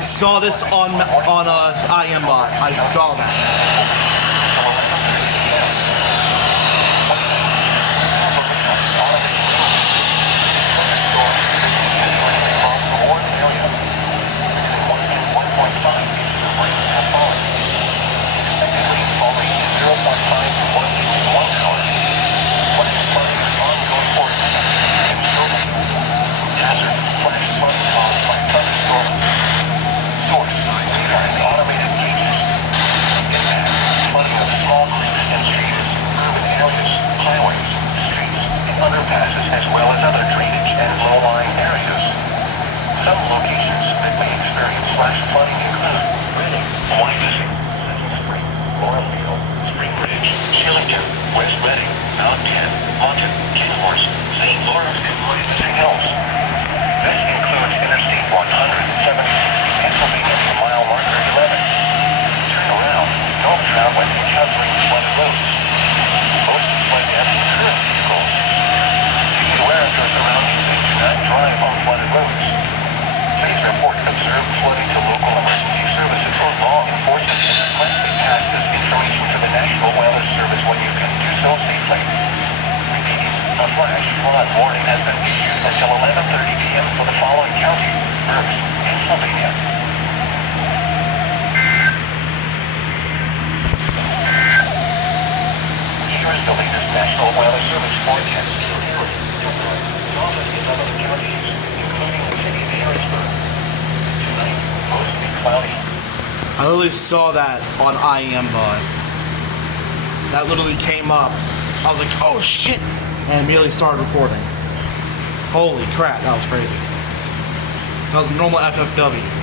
I saw this on IM bot. I saw that. As well as other drainage and low-lying areas. Some locations that may experience flash flooding include Reading, Wyoming, Spring, Laurelfield, Spring Ridge, Shillington, West Reading, Mount 10, Lawton, Kenhorse, St. Lawrence, and Lansing Hills. This includes Interstate 176 in Pennsylvania to mile marker 11. Turn around, don't travel encountering flooded roads. Most flood depths occur in vehicles. Surrounding things do not drive on flooded roads. Please report observed flooding to local emergency services or law enforcement and request they pass this information to the National Weather Service when you can do so safely. Repeating, a flash flood warning has been issued until 11:30 p.m. for the following counties: Berks, Pennsylvania. Here is the latest National Weather Service forecast. In other counties, including the city of Harrisburg. Tonight, mostly cloudy. I literally saw that on IM bot. That literally came up. I was like, oh shit! And immediately started recording. Holy crap, that was crazy. That was normal FFW.